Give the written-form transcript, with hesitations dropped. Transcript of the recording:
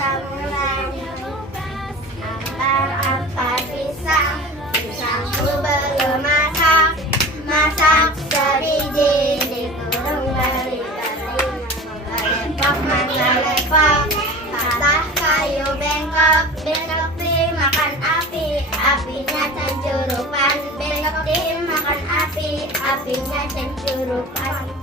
kita mulai. Apa pisang? Pisangku belum masak. Masak sebiji dikurung dari lepok mangga lepok. Patah kayu bengkok, bengkok dimakan api, apinya cencurupan. Bengkok dimakan api, apinya cencurupan.